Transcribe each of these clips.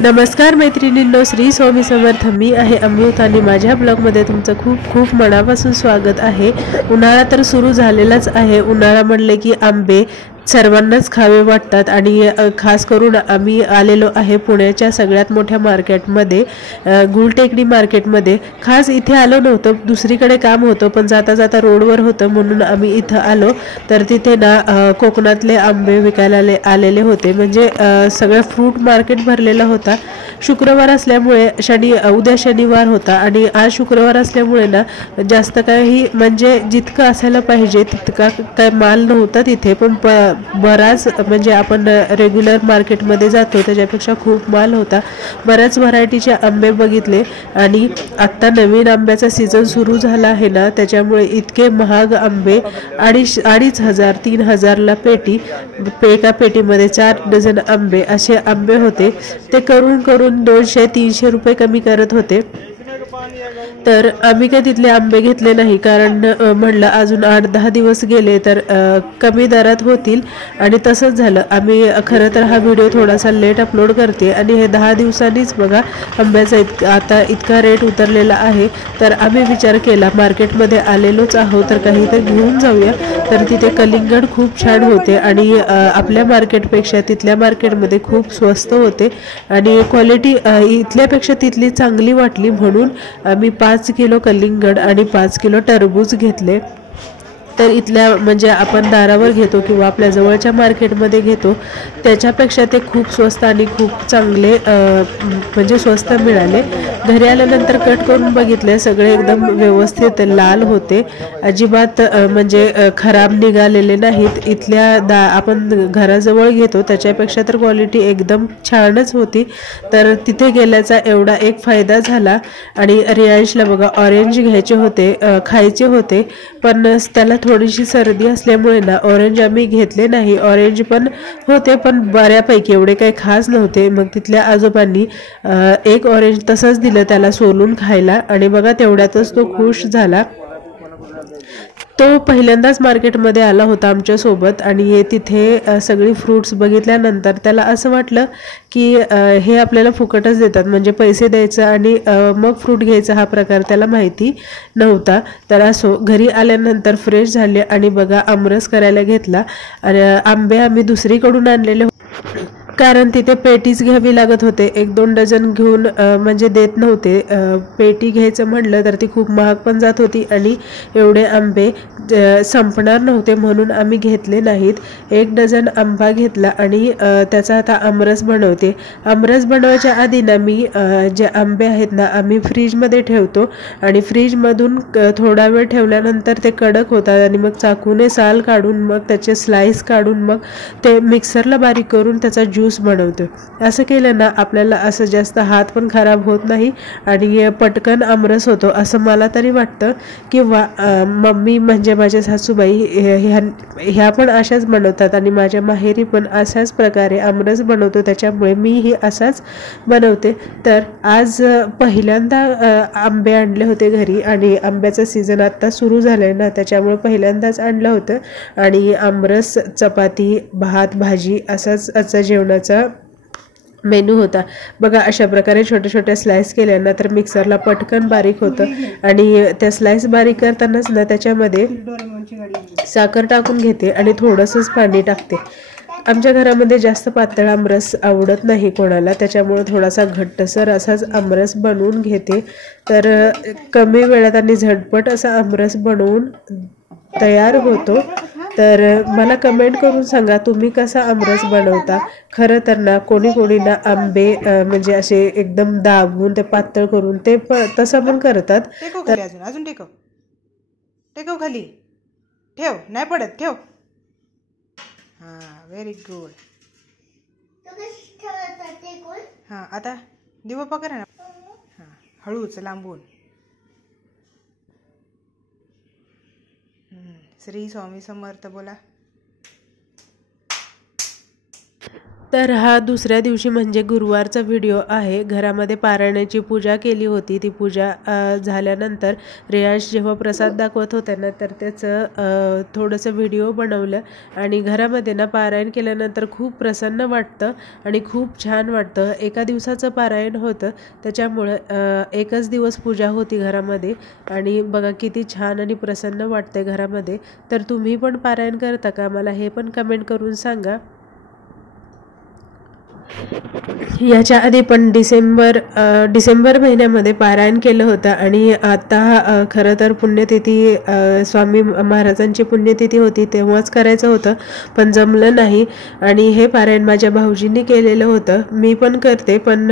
नमस्कार मैत्रिणींनो, श्री स्वामी समर्थ. मी आहे अमृत आणि माझ्या ब्लॉगमध्ये तुमचं खूप खूप मनापासून स्वागत आहे. उन्हाळा तर सुरू झालेलाच आहे. उन्हाळा म्हणले की आंबे सर्वांनाच खावे वाटतात आणि खास करून आम्ही आलेलो आहे पुण्याच्या सगळ्यात मोठ्या मार्केटमध्ये, गुलटेकडी मार्केटमध्ये. खास इथे आलो नव्हतं, दुसरीकडे काम होतं, पण जाता जाता रोडवर होतं म्हणून आम्ही इथं आलो. तर तिथे ना कोकणातले आंबे विकायला आलेले होते. म्हणजे सगळं फ्रूट मार्केट भरलेला होता. शुक्रवार असल्यामुळे उद्या शनिवार होता आणि आज शुक्रवार असल्यामुळे ना जास्त काही म्हणजे जितकं असायला पाहिजे तितका काय माल नव्हता तिथे, पण बराच म्हणजे आपण रेग्युलर मार्केटमध्ये जातो त्याच्यापेक्षा खूप माल होता. बऱ्याच व्हरायटीचे आंबे बघितले आणि आत्ता नवीन आंब्याचा सीझन सुरू झाला आहे ना, त्याच्यामुळे इतके महाग आंबे 2,500 3,000ला पेटी. एका पेटीमध्ये 4 डझन आंबे असे आंबे होते. ते करून 200-300 रुपये कमी करत होते. तर आम्ही काय तिथले आंबे घेतले नाही, कारण म्हणलं अजून 8-10 दिवस गेले तर कमी दरात होतील. आणि तसंच झालं. आम्ही खरं तर हा व्हिडिओ थोडासा लेट अपलोड करते आणि हे 10 दिवसांनीच बघा आंब्याचा आता इतका रेट उतरलेला आहे. तर आम्ही विचार केला मार्केटमध्ये आलेलोच आहोत तर काहीतरी घेऊन जाऊया. तर तिथे कलिंगड खूप छान होते आणि आपल्या मार्केटपेक्षा तिथल्या मार्केटमध्ये खूप स्वस्त होते आणि क्वालिटी इथल्यापेक्षा तिथली चांगली वाटली. म्हणून आम्ही 5 किलो कलिंगड आणि 5 किलो टरबूज घेतले. तर इथल्या म्हणजे आपण दारावर घेतो किंवा आपल्या जवळच्या मार्केटमध्ये घेतो त्याच्यापेक्षा ते खूप स्वस्त आणि खूप चांगले म्हणजे स्वस्त मिळाले. घरी आल्यानंतर कट करून बघितले, सगळे एकदम व्यवस्थित लाल होते. अजिबात म्हणजे खराब निघालेले नाहीत. इथल्या आपण घराजवळ घेतो त्याच्यापेक्षा तर क्वालिटी एकदम छानच होती. तर तिथे गेल्याचा एवढा एक फायदा झाला. आणि रियांशला बघा ऑरेंज घ्यायचे होते, खायचे होते, पण त्याला थोडीशी सर्दी असल्यामुळे ना ऑरेंज आम्ही घेतले नाही. ऑरेंज पण होते पण बऱ्यापैकी, एवढे काही खास नव्हते. मग तिथल्या आजोबांनी एक ऑरेंज तसंच दिलं त्याला सोलून खायला आणि बघा तेवढ्यातच तो खुश झाला. तो पहिल्यांदाच मार्केटमध्ये आला होता आमच्यासोबत आणि तिथे सगळी फ्रूट्स बघितल्यानंतर त्याला असं वाटलं की हे आपल्याला फुकटच देतात, म्हणजे पैसे द्यायचं आणि मग फ्रूट घ्यायचा हा प्रकार त्याला माहिती नव्हता. तर असो, घरी आल्यानंतर फ्रेश झाले आणि बघा आमरस करायला घेतला. आणि आंबे आम्ही दुसरीकडून आणलेले कारण तिथे पेटीच घ्यावी लागत होते. 1-2 डझन घेऊन म्हणजे देत नव्हते. पेटी घ्यायचं म्हटलं तर ती खूप महाग पण जात होती आणि एवढे आंबे संपणार नव्हते म्हणून आम्ही घेतले नाहीत. 1 डझन आंबा घेतला आणि त्याचा आता आमरस बनवते. आमरस बनवायच्या आधी ना मी जे आंबे आहेत ना आम्ही फ्रीजमध्ये ठेवतो आणि फ्रीजमधून थोडा वेळ ठेवल्यानंतर ते कडक होतात आणि मग चाकूने साल काढून मग त्याचे स्लाइस काढून मग ते मिक्सरला बारीक करून त्याचा ज्यूस बनवतो. असं केलं ना आपल्याला असं जास्त हात पण खराब होत नाही आणि पटकन आमरस होतो असं मला तरी वाटतं. किंवा मम्मी म्हणजे माझ्या सासूबाई ह्या पण अशाच बनवतात आणि माझ्या माहेरी पण अशाच प्रकारे आमरस बनवतो, त्याच्यामुळे मीही असाच बनवते. तर आज पहिल्यांदा आंबे आणले होते घरी आणि आंब्याचं सीझन आत्ता सुरू झालं आहे ना, त्याच्यामुळे पहिल्यांदाच आणलं होतं. आणि आमरस, चपाती, भात, भाजी असाच आजचा जेवणाचा मेनू होता. बघा अशा प्रकारे छोटे छोटे स्लाइस केल्यानं तर मिक्सरला पटकन बारीक होतं आणि त्या स्लाइस बारीक करतानाच ना त्याच्यामध्ये साखर टाकून घेते आणि थोडंसंच पाणी टाकते. आमच्या घरामध्ये जास्त पातळ आमरस आवडत नाही कोणाला, त्याच्यामुळे थोडासा घट्टसर असाच आमरस बनवून घेते. तर कमी वेळात आणि झटपट असा आमरस बनवून तयार होतो. तर मला कमेंट करून सांगा तुम्ही कसा आमरस बनवता. खरं तर ना कोणी ना आंबे म्हणजे असे एकदम दाबून ते पातळ करून ते तसं पण करतात. तर अजून टेकव खाली ठेव, नाही पडत, ठेव. हां, व्हेरी गुड. हां, आता दिवा पकड ना. हां, हळूच लांबून. श्री स्वामी समर्थ बोला. तर हा दुसऱ्या दिवशी म्हणजे गुरुवारचा व्हिडिओ आहे। घरामध्ये पारायणाची पूजा केली होती। ती पूजा झाल्यानंतर रेयांश जेव्हा प्रसाद दाखवत होता ना, तर त्याचं थोडंसं व्हिडिओ बनवलं आणि घरामध्ये ना पारायण केल्यानंतर खूप प्रसन्न वाटतं आणि खूप छान वाटतं। एका दिवसाचं पारायण होतं, त्याच्यामुळं एकच दिवस पूजा होती घरामध्ये आणि बघा किती छान आणि प्रसन्न वाटते घरामध्ये। तर तुम्ही पण पारायण करता का? मला हे पण कमेंट करून सांगा। याच्या आधी पण डिसेंबर महिन्यामध्ये पारायण केलं होतं आणि आता खरं तर पुण्यतिथी स्वामी महाराजांची पुण्यतिथी होती तेव्हाच करायचं होतं, पण जमलं नाही आणि हे पारायण माझ्या भाऊजींनी केलेलं होतं। मी पण करते, पण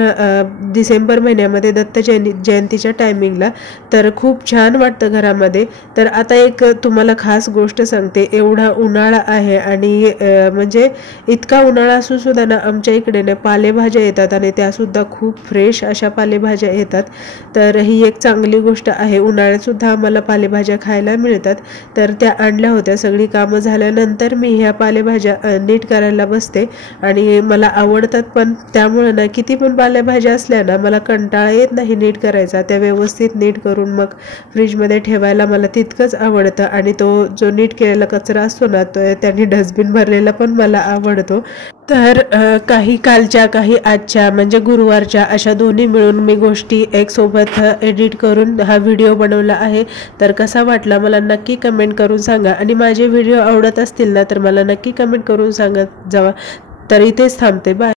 डिसेंबर महिन्यामध्ये दत्त जयंतीच्या टायमिंगला तर खूप छान वाटतं घरामध्ये। तर आता एक तुम्हाला खास गोष्ट सांगते, एवढा उन्हाळा आहे आणि म्हणजे इतका उन्हाळा असून सुद्धा ना आमच्या इकडे पालेभाज्या येतात आणि त्यासुद्धा खूप फ्रेश अशा पालेभाज्या येतात। तर ही एक चांगली गोष्ट आहे, उन्हाळ्यात सुद्धा आम्हाला पालेभाज्या खायला मिळतात। तर त्या आणल्या होत्या, सगळी कामं झाल्यानंतर मी ह्या पालेभाज्या नीट करायला बसते आणि मला आवडतात पण, त्यामुळे ना किती पण पालेभाज्या असल्या ना मला कंटाळा येत नाही नीट करायचा। त्या व्यवस्थित नीट करून मग फ्रीजमध्ये ठेवायला मला तितकंच आवडतं आणि तो जो नीट केलेला कचरा असतो ना, तो त्यांनी डस्टबिन भरलेला पण मला आवडतो। तर काही कालच्या काही आजच्या म्हणजे गुरुवारच्या अशा दोन्ही मिळून मी गोष्टी एक सोबत एडिट करून हा व्हिडिओ बनवला आहे। तर कसा वाटला मला नक्की कमेंट करून सांगा आणि माझे व्हिडिओ आवडत असतील ना तर मला नक्की कमेंट करून सांगत जावा। तर इथेच थांबते, बाय।